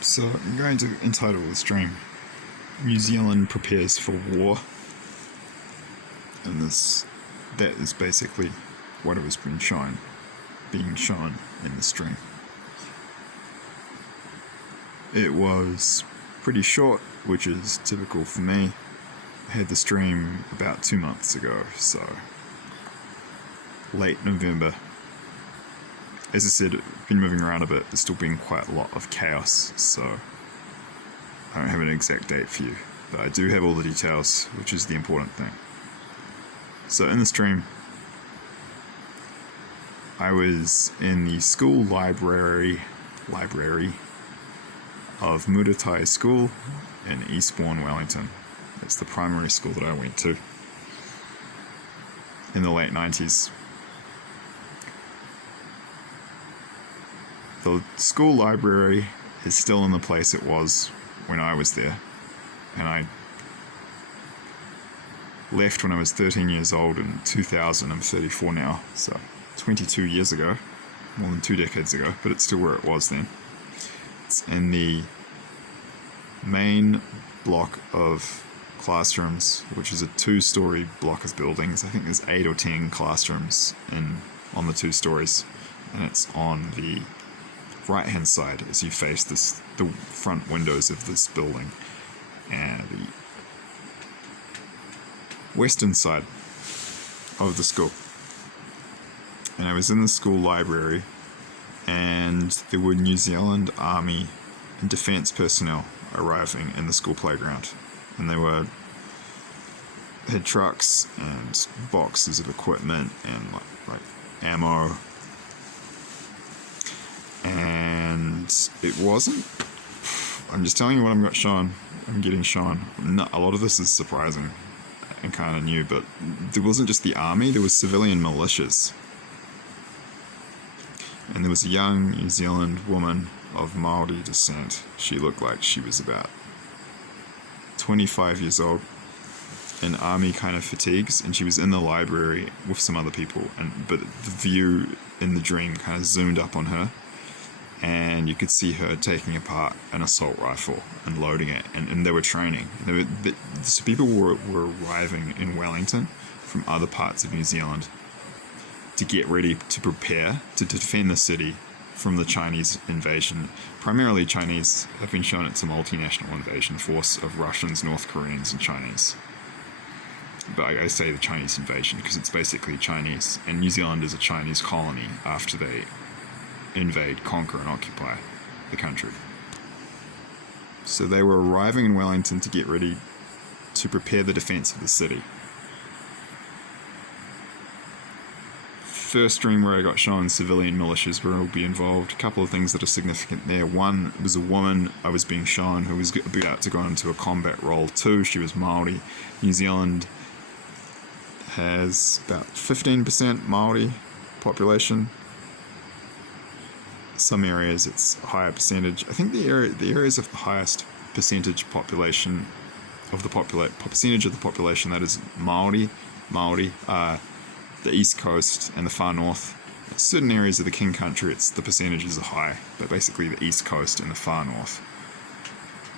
So I'm going to entitle this dream New Zealand Prepares for War. And that is basically what it was being shown in this dream. It was pretty short, which is typical for me. I had this dream about 2 months ago, so late November. As I said, I've been moving around a bit. There's still been quite a lot of chaos, so I don't have an exact date for you, but I do have all the details, which is the important thing. So in this dream, I was in the school library of Muratai School in Eastbourne, Wellington. It's the primary school that I went to in the late 90s. The school library is still in the place it was when I was there, and I left when I was 13 years old in 2000. I'm 34 now, so 22 years ago, more than 2 decades ago, but it's still where it was then. It's in the main block of classrooms, which is a 2-story block of buildings. I think there's 8 or 10 classrooms on the 2 stories, and it's on the right hand side as you face the front windows of this building, and the western side of the school. And I was in the school library, and there were New Zealand Army and Defence personnel arriving in the school playground, and they had trucks and boxes of equipment and like ammo. And it wasn't, I'm just telling you what I'm getting shown. A lot of this is surprising and kind of new, but there wasn't just the army, there was civilian militias. And there was a young New Zealand woman of Māori descent. She looked like she was about 25 years old, in army kind of fatigues, and she was in the library with some other people, but the view in the dream kind of zoomed up on her, and you could see her taking apart an assault rifle and loading it, and they were training. So people were arriving in Wellington from other parts of New Zealand to get ready to prepare to defend the city from the Chinese invasion. Primarily Chinese. Have been shown it's a multinational invasion force of Russians, North Koreans, and Chinese. But I say the Chinese invasion because it's basically Chinese, and New Zealand is a Chinese colony after they invade, conquer, and occupy the country. So they were arriving in Wellington to get ready to prepare the defense of the city. First dream where I got shown civilian militias will be involved. A couple of things that are significant there. One, was a woman I was being shown who was about to go into a combat role. 2, she was Māori. New Zealand has about 15% Māori population. Some areas it's a higher percentage. I think the areas of the highest percentage population of the percentage of the population that is Māori are the East Coast and the far north. Certain areas of the King Country, the percentages are high, but basically the East Coast and the far north,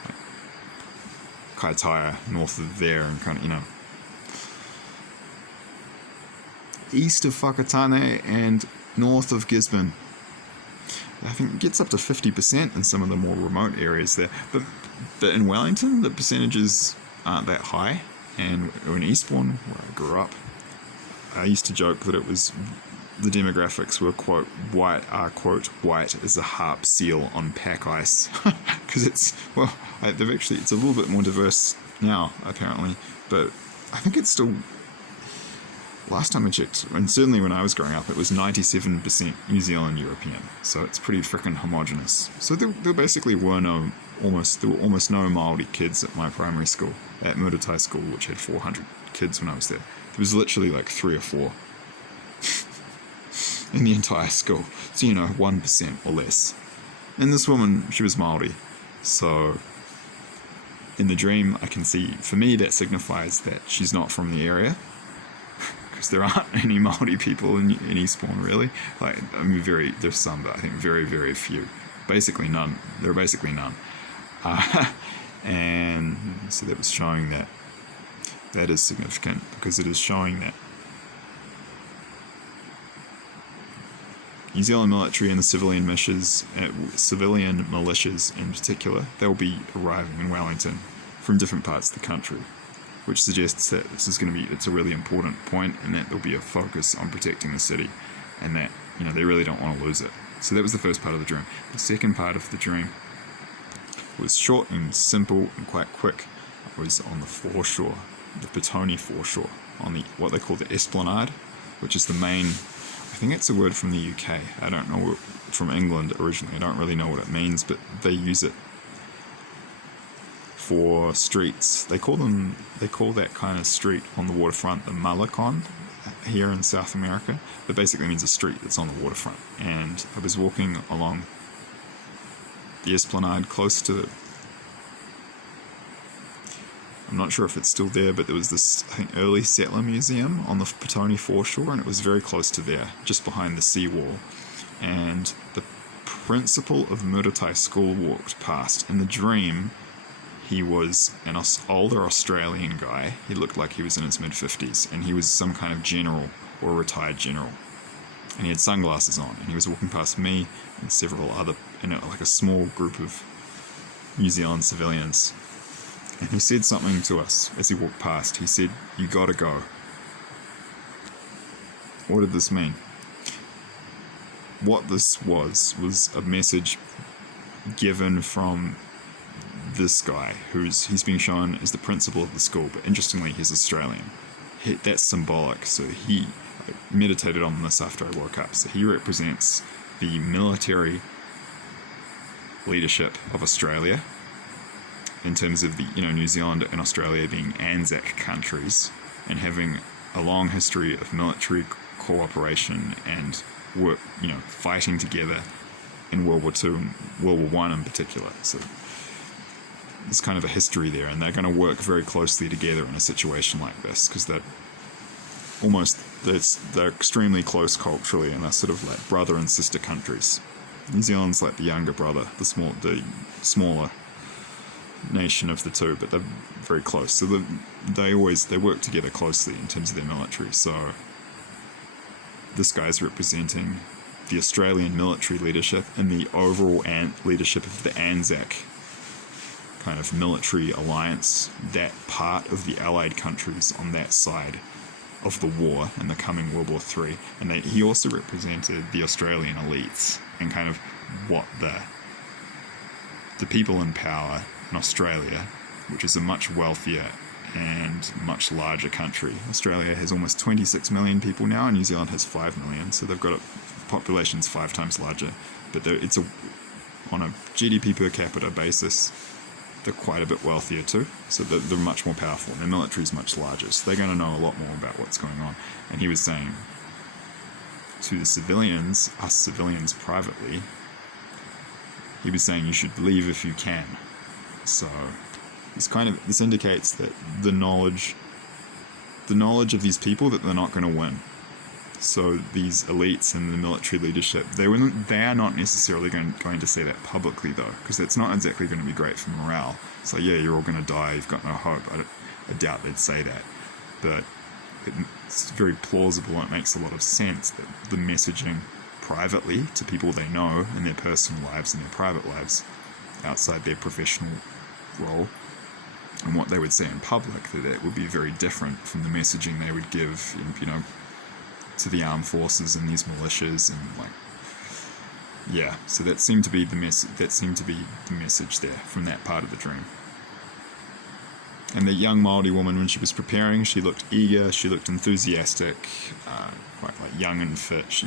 like Kaitaia, north of there, and kind of, east of Whakatane and north of Gisborne. I think it gets up to 50% in some of the more remote areas there. But in Wellington, the percentages aren't that high. And in Eastbourne, where I grew up, I used to joke that the demographics were, quote, white as a harp seal on pack ice. Because it's a little bit more diverse now, apparently. But I think it's still, last time I checked, and certainly when I was growing up, it was 97% New Zealand European. So it's pretty frickin' homogenous. So there basically were almost no Māori kids at my primary school, at Muratai School, which had 400 kids when I was there. There was literally like 3 or 4 in the entire school. So, 1% or less. And this woman, she was Māori. So in the dream, I can see, for me, that signifies that she's not from the area. Because there aren't any Māori people in Eastbourne, really. There's some, but I think very, very few. basically none. There are basically none. And so that was showing that is significant, because it is showing that New Zealand military and the civilian militias in particular, they'll be arriving in Wellington from different parts of the country, which suggests that this is going to be, it's a really important point, and that there'll be a focus on protecting the city, and that, you know, they really don't want to lose it. So that was the first part of the dream. The second part of the dream was short and simple and quite quick. It was on the foreshore, the Petone foreshore, on the what they call the Esplanade, which is the main, I think it's a word from the UK. I don't know, from England originally. I don't really know what it means, but they use it for streets. They call that kind of street on the waterfront the Malecon here in South America. That basically means a street that's on the waterfront. And I was walking along the Esplanade close to, I'm not sure if it's still there, but there was this, I think, early settler museum on the Petone foreshore, and it was very close to there, just behind the seawall. And the principal of Muritai School walked past. In the dream, he was an older Australian guy. He looked like he was in his mid-50s, and he was some kind of general or retired general. And he had sunglasses on, and he was walking past me and several other, like a small group of New Zealand civilians. And he said something to us as he walked past. He said, "You gotta go." What did this mean? What this was a message given from this guy, he's being shown as the principal of the school, but interestingly, he's Australian. That's symbolic. So I meditated on this after I woke up. So he represents the military leadership of Australia, in terms of the, New Zealand and Australia being Anzac countries and having a long history of military cooperation and work, fighting together in World War II and World War I in particular. So there's kind of a history there, and they're going to work very closely together in a situation like this, because they're extremely close culturally, and they're sort of like brother and sister countries. New Zealand's like the younger brother, the smaller nation of the two, but they're very close. So they work together closely in terms of their military. So this guy's representing the Australian military leadership and the overall leadership of the Anzac kind of military alliance, that part of the Allied countries on that side of the war and the coming World War III. And he also represented the Australian elites and kind of what the people in power in Australia, which is a much wealthier and much larger country. Australia has almost 26 million people now, and New Zealand has 5 million, so they've got a population's 5 times larger. But on a GDP per capita basis, they're quite a bit wealthier too, so they're much more powerful, and their military is much larger, so they're going to know a lot more about what's going on. And he was saying to the civilians, us civilians privately, he was saying you should leave if you can. So this indicates that the knowledge of these people, that they're not going to win. So these elites and the military leadership, they are not necessarily going to say that publicly though, because that's not exactly going to be great for morale. It's like, yeah, you're all going to die, you've got no hope. I doubt they'd say that, but it's very plausible, and it makes a lot of sense that the messaging privately to people they know in their personal lives and their private lives outside their professional role, and what they would say in public, that would be very different from the messaging they would give, to the armed forces and these militias, and so that seemed to be the message there from that part of the dream. And the young Māori woman, when she was preparing, she looked eager, she looked enthusiastic, quite young and fit.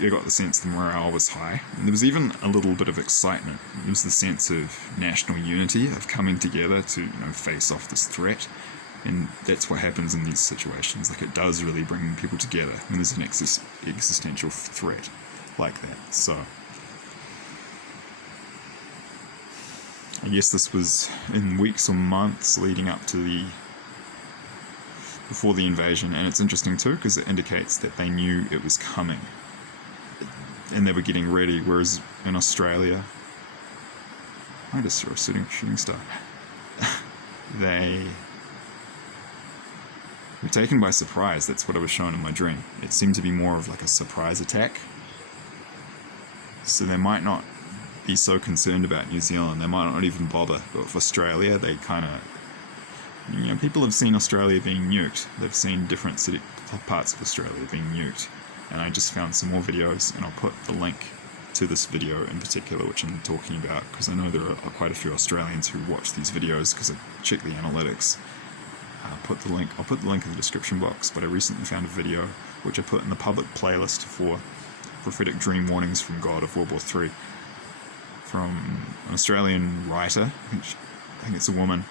You got the sense the morale was high, and there was even a little bit of excitement. There was the sense of national unity, of coming together to face off this threat. And that's what happens in these situations. It does really bring people together when there's an existential threat like that. So I guess this was in weeks or months leading up to before the invasion, and it's interesting too because it indicates that they knew it was coming and they were getting ready, whereas in Australia I just saw a shooting star. They were taken by surprise. That's what I was shown in my dream. It seemed to be more of like a surprise attack. So they might not be so concerned about New Zealand. They might not even bother. But with Australia, they kind of... people have seen Australia being nuked. They've seen different parts of Australia being nuked. And I just found some more videos, and I'll put the link to this video in particular, which I'm talking about, because I know there are quite a few Australians who watch these videos because I check the analytics. I'll put the link in the description box, but I recently found a video which I put in the public playlist for Prophetic Dream Warnings from God of World War III, from an Australian writer, I think it's a woman,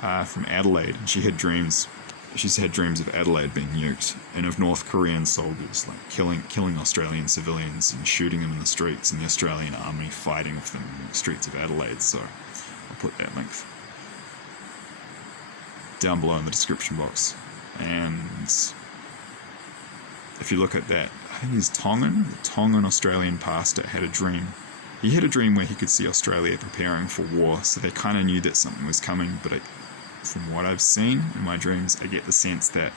from Adelaide. She had dreams of Adelaide being nuked, and of North Korean soldiers like killing Australian civilians and shooting them in the streets, and the Australian army fighting with them in the streets of Adelaide. So I'll put that link down below in the description box. And if you look at that, I think he's the Tongan Australian pastor had a dream. He had a dream where he could see Australia preparing for war, so they kind of knew that something was coming, but from what I've seen in my dreams, I get the sense that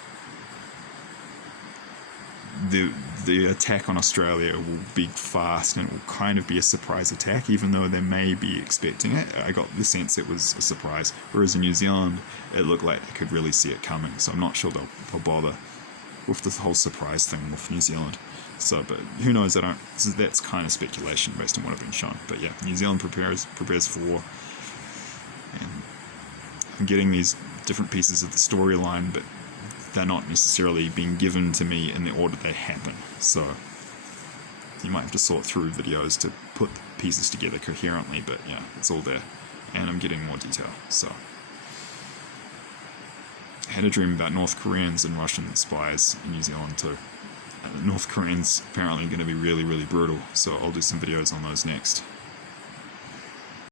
the attack on Australia will be fast, and it will kind of be a surprise attack, even though they may be expecting it. I got the sense it was a surprise, whereas in New Zealand, it looked like they could really see it coming, so I'm not sure they'll bother with this whole surprise thing with New Zealand. So, but who knows? That's kind of speculation based on what I've been shown. But yeah, New Zealand prepares for war, and I'm getting these different pieces of the storyline, but they're not necessarily being given to me in the order they happen. So you might have to sort through videos to put the pieces together coherently, but yeah, it's all there, and I'm getting more detail. So I had a dream about North Koreans and Russian spies in New Zealand too. North Koreans apparently going to be really, really brutal, so I'll do some videos on those next.